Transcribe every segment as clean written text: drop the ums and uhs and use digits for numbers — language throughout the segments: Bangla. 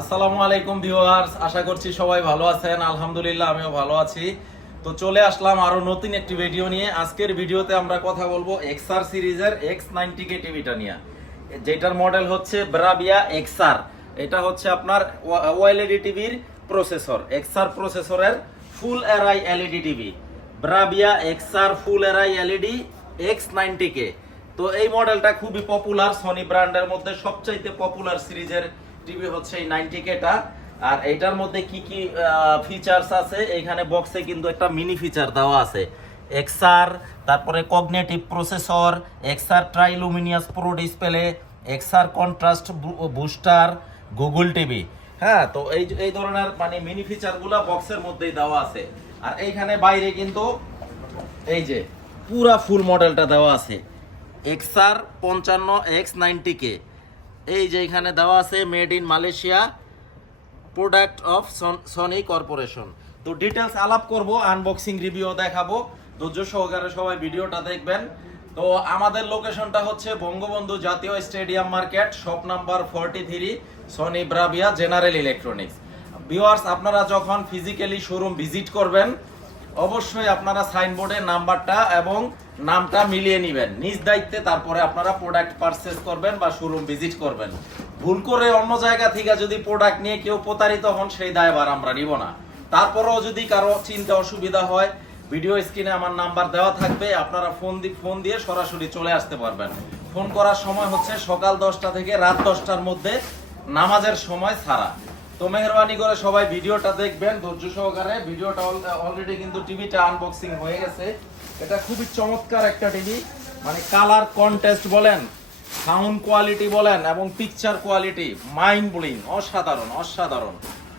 আসসালামু আলাইকুম ভিউয়ার্স, আশা করছি সবাই ভালো আছেন। আলহামদুলিল্লাহ আমিও ভালো আছি। তো চলে আসলাম আরো নতুন একটি ভিডিও নিয়ে। আজকের ভিডিওতে আমরা কথা বলবো এক্সআর সিরিজের X90K টিভিটা নিয়ে, যেটার মডেল হচ্ছে ব্রাভিয়া এক্সআর। এটা হচ্ছে আপনার ওএলইডি টিভির প্রসেসর, এক্সআর প্রসেসরের ফুল এরআই এলইডি টিভি, ব্রাভিয়া এক্সআর ফুল এরআই এলইডি X90K। তো এই মডেলটা খুবই পপুলার, সনি ব্র্যান্ডের মধ্যে সবচাইতে পপুলার সিরিজের টিভি হচ্ছে এই 90K-টা। আর এইটার মধ্যে কি কি ফিচারস আছে, এইখানে বক্সে কিন্তু একটা মিনি ফিচার দেওয়া আছে। এক্সআর, তারপরে cognitive processor, XR triluminous pro display, XR contrast booster, Google TV. হ্যাঁ, তো এই ধরনের মানে মিনি ফিচারগুলো বক্সের মধ্যেই দেওয়া আছে। আর এইখানে বাইরে কিন্তু এই যে পুরা ফুল মডেলটা দেওয়া আছে, এক্সআর 55X90K। এই যে এখানে দেওয়া আছে made in Malaysia, product of Sony corporation. তো ডিটেলস আলাপ করব, আনবক্সিং রিভিউ দেখাবো, ধৈর্য সহকারে সবাই ভিডিওটা দেখবেন। তো আমাদের লোকেশনটা হচ্ছে বঙ্গবন্ধু জাতীয় stadium market, shop number 43, Sony Bravia general electronics. Viewers, আপনারা যখন ফিজিক্যালি শোরুম ভিজিট করবেন, অবশ্যই আপনারা সাইনবোর্ডে নাম্বারটা এবং নামটা মিলিয়ে নেবেন নিজ দায়িত্বে। তারপরে আপনারা প্রোডাক্ট পারচেজ করবেন বা শোরুম ভিজিট করবেন। ভুল করে অন্য জায়গা থেকে যদি প্রোডাক্ট নিয়ে কেউ প্রতারিত হন, সেই দায়ভার আমরা নিব না। তারপরেও যদি কারো চিন্তা অসুবিধা হয়, ভিডিও স্ক্রিনে আমার নাম্বার দেওয়া থাকবে, আপনারা ফোন দিয়ে সরাসরি চলে আসতে পারবেন। ফোন করার সময় হচ্ছে সকাল 10টা থেকে রাত 10টার মধ্যে, নামাজের সময় ছাড়া। তো মেহরবানি করে সবাই ভিডিওটা দেখবেন ধৈর্য সহকারে। ভিডিওটা অলরেডি কিন্তু টিভিটা আনবক্সিং হয়ে গেছে। এটা খুবই চমৎকার একটা টিভি, মানে কালার কন্টেস্ট বলেন, সাউন্ড কোয়ালিটি বলেন এবং পিকচার কোয়ালিটি মাইন্ড ব্লোয়িং, অসাধারণ অসাধারণ।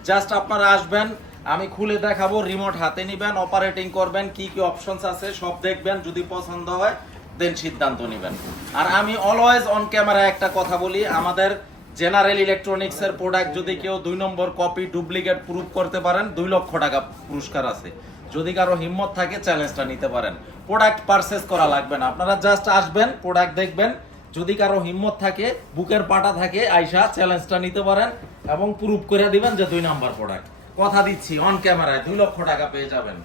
জাস্ট আপনারা আসবেন, আমি খুলে দেখাবো, রিমোট হাতে নেবেন, অপারেটিং করবেন, কি কি অপশনস আছে সব দেখবেন, যদি পছন্দ হয় দেন সিদ্ধান্ত নেবেন। আর আমি অলওয়েজ অন ক্যামেরা একটা কথা বলি, আমাদের জেনারেল ইলেকট্রনিক্স এর প্রোডাক্ট যদি কেউ 2 নম্বর কপি ডুপ্লিকেট প্রুফ করতে পারেন, 2 লক্ষ টাকা পুরস্কার আছে। যদি কারো হিম্মত থাকে চ্যালেঞ্জটা নিতে পারেন। প্রোডাক্ট পারচেজ করা লাগবে না, আপনারা জাস্ট আসবেন, প্রোডাক্ট দেখবেন, যদি কারো হিম্মত থাকে, বুকের পাটা থাকে, আইসা চ্যালেঞ্জটা নিতে পারেন এবং প্রুফ করে দিবেন যে 2 নম্বর প্রোডাক্ট। কথা দিচ্ছি অন ক্যামেরায় 2 লক্ষ টাকা পেয়ে যাবেন।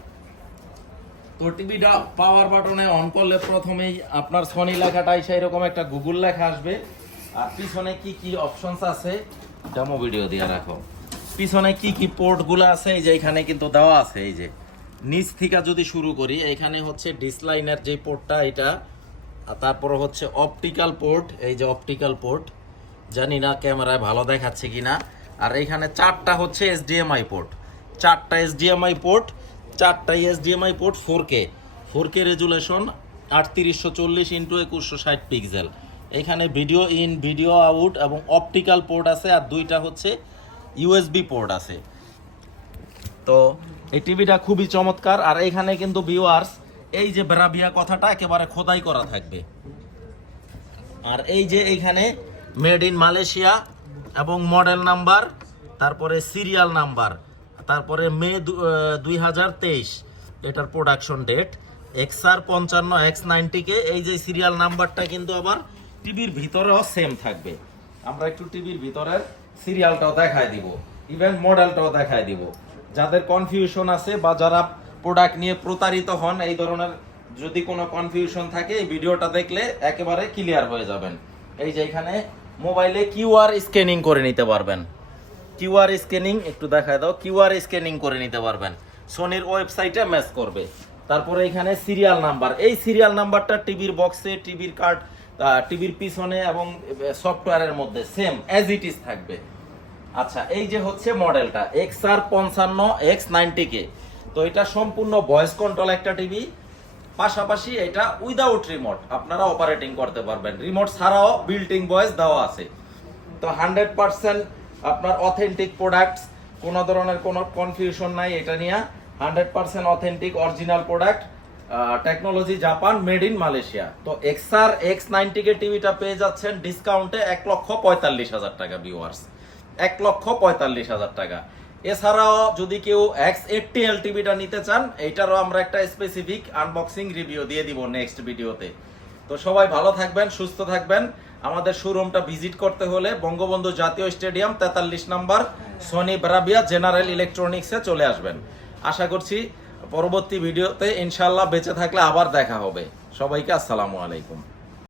তো টিভিটা পাওয়ার বাটনে অন করলে প্রথমেই আপনার সনি লেখাটা আইসা এরকম একটা গুগল লেখা আসবে। আর পিছনে কি কি অপশনস আছে, ডেমো ভিডিও দিয়ে রাখো। পিছনে কি কি পোর্টগুলো আছে এই যে এখানে কিন্তু দেওয়া আছে। এই যে নিচ থেকে যদি শুরু করি, এখানে হচ্ছে ডিসলাইনের যে পোর্টটা এটা, আর তারপরে হচ্ছে অপটিক্যাল পোর্ট, এই যে অপটিক্যাল পোর্ট, জানি না ক্যামেরায় ভালো দেখাচ্ছে কিনা। আর এইখানে 4টা হচ্ছে এসডিএমআই পোর্ট, 4টা এসডিএমআই পোর্ট, 4টাই HDMI port 4K resolution, 3840x2160 pixel. এখানে ভিডিও ইন, ভিডিও আউট এবং অপটিক্যাল পোর্ট আছে, আর 2টা হচ্ছে ইউএসবি পোর্ট আছে। তো এই টিভিটা খুবই চমৎকার। আর এখানে কিন্তু ভিউয়ার্স এই যে ব্রাভিয়া কথাটা একেবারে খোদাই করা থাকবে। আর এই যে এইখানে মেড ইন মালয়েশিয়া এবং মডেল নাম্বার, তারপরে সিরিয়াল নাম্বার, তারপরে মে 2023 এটার প্রোডাকশন ডেট, এক্সআর 55X90K। এই যে সিরিয়াল নাম্বারটা কিন্তু আবার টিভির ভিতরেও সেম থাকবে। আমরা একটু টিভির ভিতরের সিরিয়ালটাও দেখায় দিব, ইভেন মডেলটাও দেখায় দিব। যাদের কনফিউশন আছে বা যারা প্রোডাক্ট নিয়ে প্রতারিত হন, এই ধরনের যদি কোনো কনফিউশন থাকে, এই ভিডিওটা দেখলে একেবারে ক্লিয়ার হয়ে যাবেন। এই যে এখানে মোবাইলে কিউআর স্ক্যানিং করে নিতে পারবেন, কিউআর স্ক্যানিং একটু দেখায় দাও, কিউআর স্ক্যানিং করে নিতে পারবেন, সনির ওয়েবসাইটে ম্যাচ করবে। তারপরে এখানে সিরিয়াল নাম্বার, এই সিরিয়াল নাম্বারটা টিভির বক্সে, টিভির কার্ড, টিভির পিছনে এবং সফটওয়্যারের মধ্যে সেম অ্যাজ ইট ইজ থাকবে। আচ্ছা, এই যে হচ্ছে মডেলটা এক্সআর 55X90K। তো এটা সম্পূর্ণ ভয়েস কন্ট্রোল একটা টিভি, পাশাপাশি এটা উইদাউট রিমোট আপনারা অপারেটিং করতে পারবেন, রিমোট ছাড়াও বিল্ট ইন ভয়েস দেওয়া আছে। তো 100% আপনার অথেন্টিক প্রোডাক্টস, কোনো ধরনের কোনো কনফিউশন নাই এটা নিয়ে। 100% authentic original product, technology Japan, made in Malaysia. তো এক্সআর X90K টিভিটা পেয়ে যাচ্ছেন ডিসকাউন্টে 1,45,000 টাকা ভিউয়ার্স, 1,45,000 টাকা। এছাড়াও যদি কেউ X80L টিভিটা নিতে চান, এইটারও আমরা একটা স্পেসিফিক আনবক্সিং রিভিউ দিয়ে দিব নেক্সট ভিডিওতে। তো সবাই ভালো থাকবেন, সুস্থ থাকবেন। আমাদের শোরুমটা ভিজিট করতে হলে বঙ্গবন্ধু জাতীয় স্টেডিয়াম 43 নম্বর সনি ব্রাভিয়া জেনারেল ইলেকট্রনিক্সে চলে আসবেন। আশা করছি পরবর্তী ভিডিওতে ইনশাআল্লাহ বেঁচে থাকলে আবার দেখা হবে। সবাইকে আসসালামু আলাইকুম।